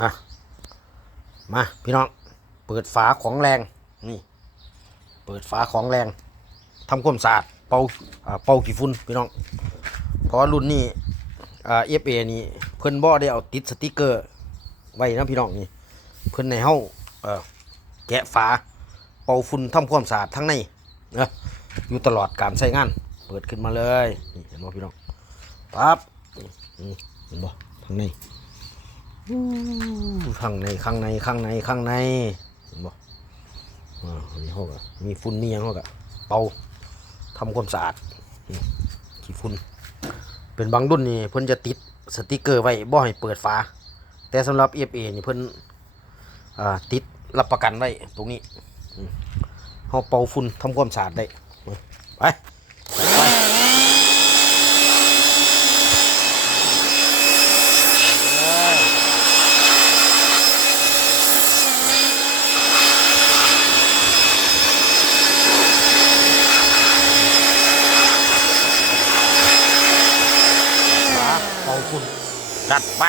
อะมาพี่น้อง เปิดฝาของแรง นี่ เปิดฝาของแรงทำความสะอาดเป่าเป่าขี้ฝุ่นพี่น้อง เพราะรุ่นนี้เอฟเอนี่เพิ่นบ่ได้เอาติดสติกเกอร์ ไว้นะพี่น้องนี่เพิ่นในเฮาเอ่อแกะฝาเป่าฝุ่นทำความสะอาดทั้งในเนอะอยู่ตลอดการใช้งาน เปิดขึ้นมาเลยนี่เห็นบ่พี่น้องปั๊บเห็นบ่ข้งใน ข้างในข้างในข้างในข้างในเห็นบ่อ่าอันนี้เฮาก็มีฝุ่นมียังเฮาก็เป่าทำความสะอาดขี้ฝุ่นเป็นบางรุ่นนี่เพิ่นจะติดสติกเกอร์ไว้บ่ให้เปิดฝาแต่สำหรับ FA นี่เพิ่นอ่าติดรับประกันไว้ตรงนี้อืมเฮาเป่าฝุ่นทำความสะอาดได้ ไป คุณจัดไป